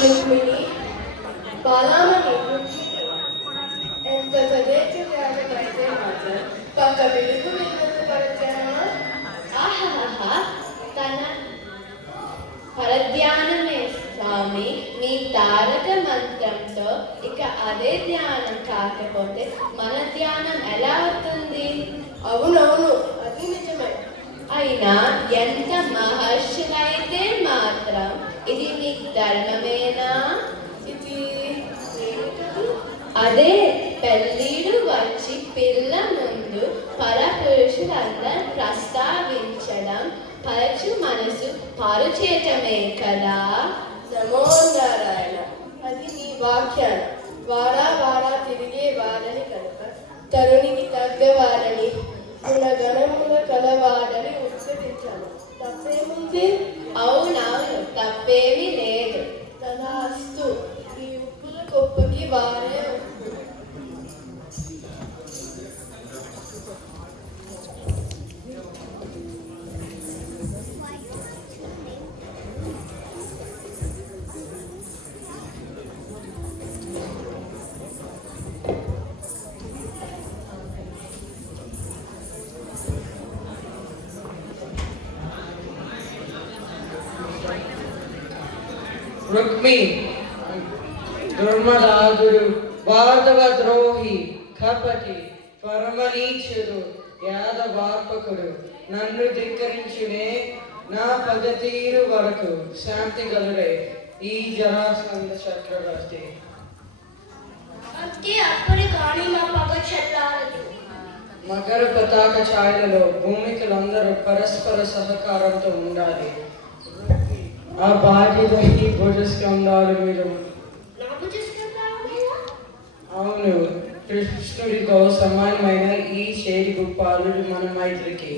రుక్మిణి బాలామణి ఎంత చదివేచ్చు త్యాగమైతే మాత్రం పక్క వెలుగు వెలుగు పరధ్యానమా ఆహా తన పరధ్యానమే స్వామి నీ తారక మంత్రంతో ఇక అదే ధ్యానం కాకపోతే మన ధ్యానం ఎలా అవుతుంది? అవునవును, అది నిజమే. అయినా ఎంత మహర్షులైతే మాత్రం ఇది నీకు ధర్మమేనా? ఇది ఏమిటది? అదే పెళ్ళిడు వచ్చి పిల్ల ముందు పరపురుషులందరూ ప్రస్తావించడం పరచు మనసు పారు చేయటమే కదా. నమో నారాయణ. అది నీ వ్యాఖ్యానం. వారా వారా తిరిగే వారని కనుక తరుణికి తగ్గవారని గుణగణముల కలవాడని ఉద్ఘటించాను. తప్పేముంది? అవునవును, తప్పేమీ లేదు. తదాస్తు. ఈ ఉప్పుల గొప్పకి వారే ఉప్పు. రుక్మి దుర్మదాదుడు వార్ధవ ద్రోహి కపటి పరమనీచుడు యాదవార్పకుడు నన్ను ధిక్కరించునే నా పదతీరు వరకు శాంతి గలుడే ఈ జరాసంధ చక్రవర్తి. అంటే అప్పటి కానీ మా పగ చల్లారదు. మకర పతాక ఛాయలలో భూమికలందరూ పరస్పర సహకారంతో ఉండాలి. ఆ బాధ్యత ఈ భుజస్కంధాల మీద ఉంది. అవును, కృష్ణుడితో సమానమైన ఈ చేరి గోపాలుడు మన మైత్రికి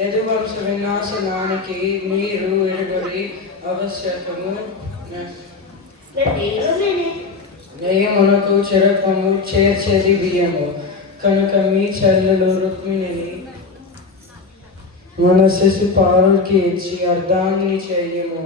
యదువంశ వినాశనానికి మీరు ఎరుగరి ఆవశ్యకము. నెయ్యమునకు చెరకము చేర్చేది బియ్యము కనుక మీ చెల్లెలు రుక్మిణిని మన శిశుపాలుడికి ఇచ్చి అర్ధాంగిని చేయము.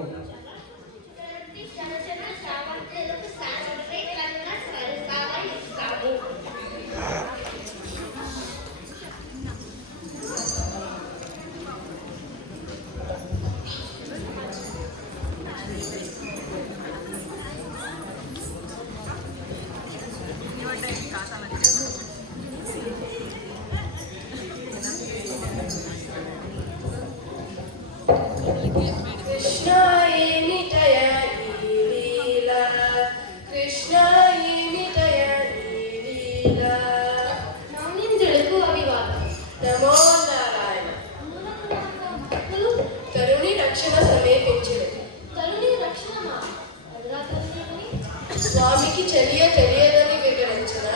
స్వామికి తెలియదని వివరించిన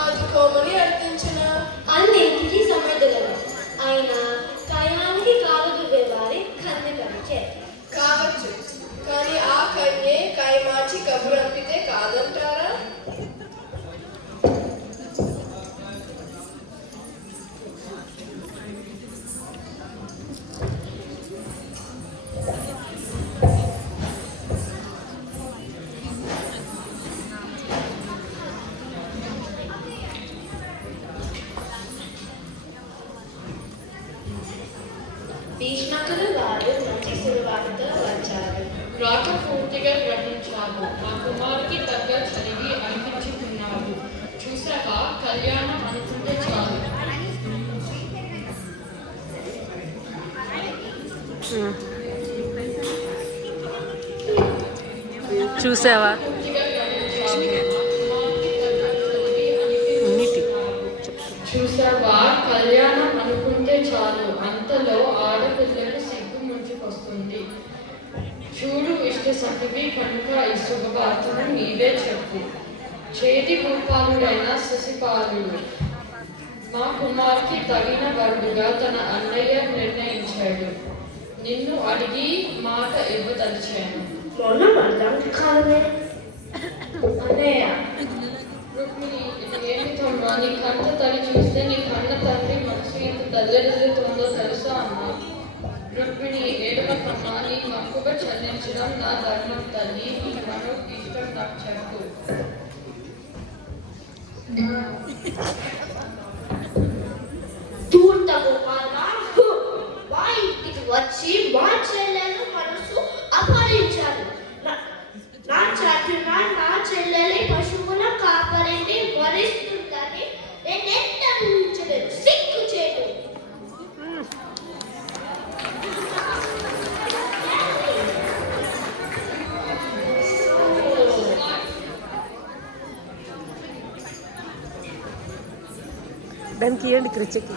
ఆదుకోమని అర్థించిన అన్నింటికి సమర్థులను ఆయన కయానికి కాలు దువ్వేవారి కన్ను కంచే కావచ్చు. కానీ ఆ కన్యే కైమాచి కబురంపితే కాదంటారా? భీష్మకులు వారు మంచి సురువార్త వచ్చారు. రాక పూర్తిగా గ్రహించాము. మా కుమారుకి తగ్గ చదివి అనిపించుకున్నాడు. చూసాక కళ్యాణం అనుకుంటే చాలు. చూసావా? చూసావా, కళ్యాణం అనుకుంటే చాలు. అంతలో ఆడపిల్లలు సిగ్గు ముంచుకొస్తుంది. చూడు ఇష్ట సఖివి కనుక ఈ శుభవార్తను నీవే చెప్పు. చేతి గోపాలుడైన శశిపాలుడు మా కుమార్కి తగిన వరుడుగా తన అన్నయ్య నిర్ణయించాడు. నిన్ను అడిగి మాట ఇవ్వదలిచాను. అన్నయ్య, రుక్మిణి, ఇది ఏమిటమ్మా? నీ కన్న తల్లి చూస్తే నీ కన్న తండ్రి మనసు ఎంత దద్దరిల్లుతుందో తెలుసా అమ్మా? రుక్మిణి ఏడవకమ్మ, నీ మక్కువ చెల్లించడం నా ధర్మం తల్లి. నీ మరో ఇష్టం నాకు చెప్పు. దూర్త గోపాలమా, మా ఇంటికి వచ్చి మా చెల్లెలు మనసు అపహరించారు. నా చాటున నా చెల్లెలి పశువుల కాపరిని వరిస్తుందని నేనెంత ఊహించలేదు. సిగ్గు చేయడం. దానికి ఇవ్వండి కృషికి.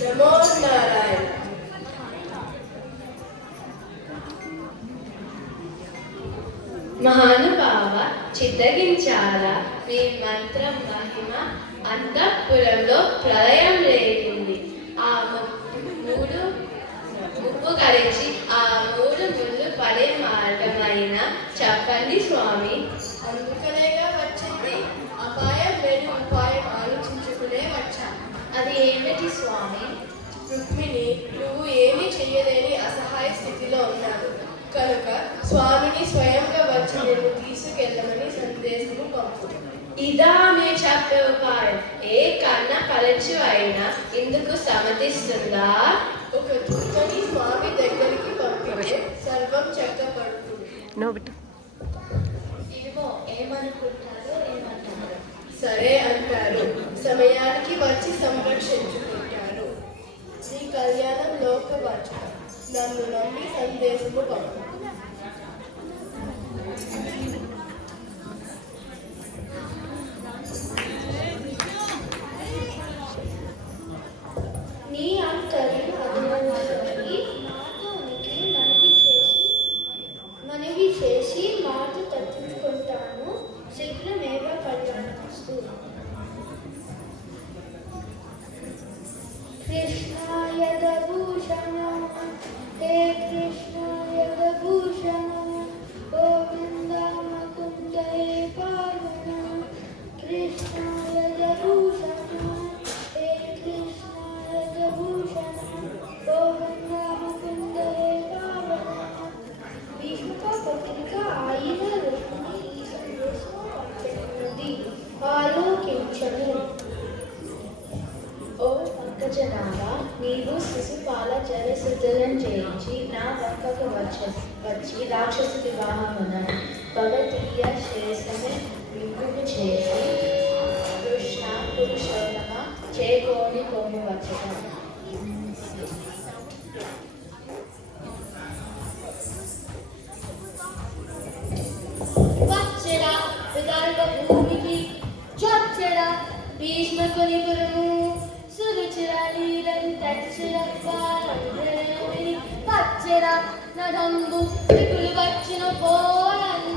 నమో నారాయణ. మహానుభావ చిత్తగించాల మీ మంత్రం మహిమ అంతఃపురంలో ప్రళయం రేగింది. ఆ ముప్పు కలిసి ఆ మూడు ముళ్ళు పడే మార్గమైన చెప్పండి స్వామి. అందుకనేగా వచ్చింది. అపాయం లేని ఉపాయం ఆలోచించుకునే వచ్చా. అది ఏమిటి స్వామి? రుక్మిణి, నువ్వు ఏమీ చెయ్యలేని అసహాయ స్థితిలో ఉన్నావు కనుక స్వామిని స్వయంగా వచ్చి నిన్ను తీసుకెళ్ళమని సందేశము పంపు. ఇదా మే చెప్పే ఉపాయం? ఏ కన్న పరచు అయినా ఇందుకు సమ్మతిస్తుందా? ఒక దూతని స్వామి దగ్గరికి పంపితే సర్వం చక్కబడుతుంది. ఇదిగో ఏమనుకుంటారో ఏమంటారు. సరే అంటారు. సమయానికి వచ్చి సంరక్షించుకుంటారు. శ్రీ కళ్యాణం లోకవాచకం. నన్ను నమ్మి సందేశము పంపు. నీ అంతరి అభినందనకి మనవి చేసి మాట తప్పించుకుంటాను. శీఘ్రమేవ కళ్యాణమస్తు. కృష్ణాయ దభూషణ హే కృష్ణాయ దభూషణ గోవింద ముకుంద హే పావన కృష్ణాయ దభూషణ హే కృష్ణాయ దభూషణ గోవింద ముకుంద హే పావన. భీష్మక పత్రిక ఆయన రుక్మిణి ఈ సందేశం పంపినది. ఆలోకించను. ఓ పంకజనాభ, నీవు శిశుపాల జలసిద్ధులను చేయించి నా పక్కకు వచ్చి రాక్షస వివాహమున భగవతీయ శ్రేష్టమే విగ్గును చేసి కృష్ణ పురుషోత్తమ చేకోని కోమి వచ్చట. వచ్చెరా విదర్భ భూమికి, చొచ్చెరా భీష్మకుని పురము, సురుచిర లీలం తచ్చిర పారంజరమిని పచ్చెర నడంబు విపులు వచ్చిన పోరన్.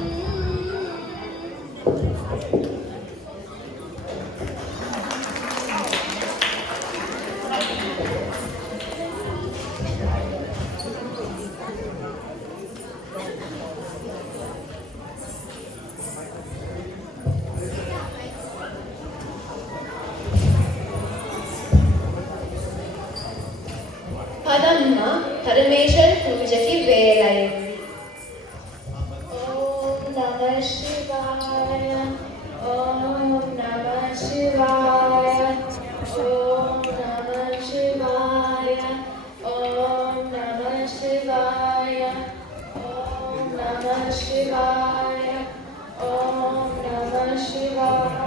పదమ్మ పరమేశ్వర పూజకి వేరైంది. ఓం నమ శివాయ, ఓం నమ శివాయ, ఓం నమ శివాయ, ఓం నమ శివాయ, ఓం నమ శివాయ, ఓం నమ శివాయ,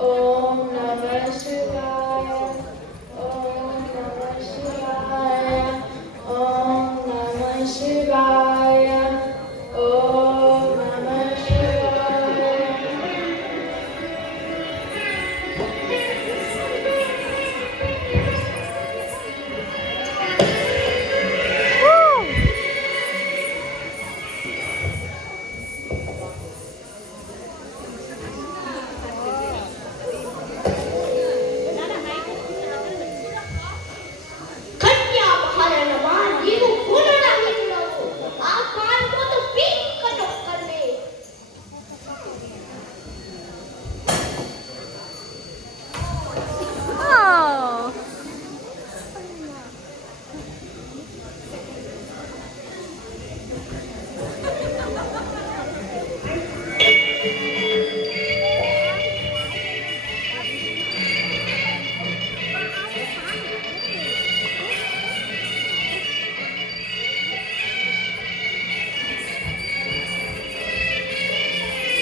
ఓం నమ శివాయ, ఓం నమ శివాయ, ఓం నమ శివాయ, ఓం నమ శివాయ.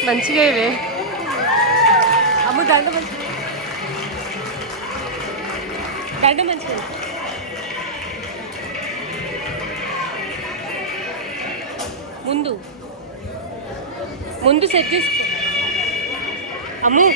మంచిగా ఇవే అమ్ము దండ మంచిగా దండ మంచిగా ముందు ముందు సెట్ చేసుకో అమ్ము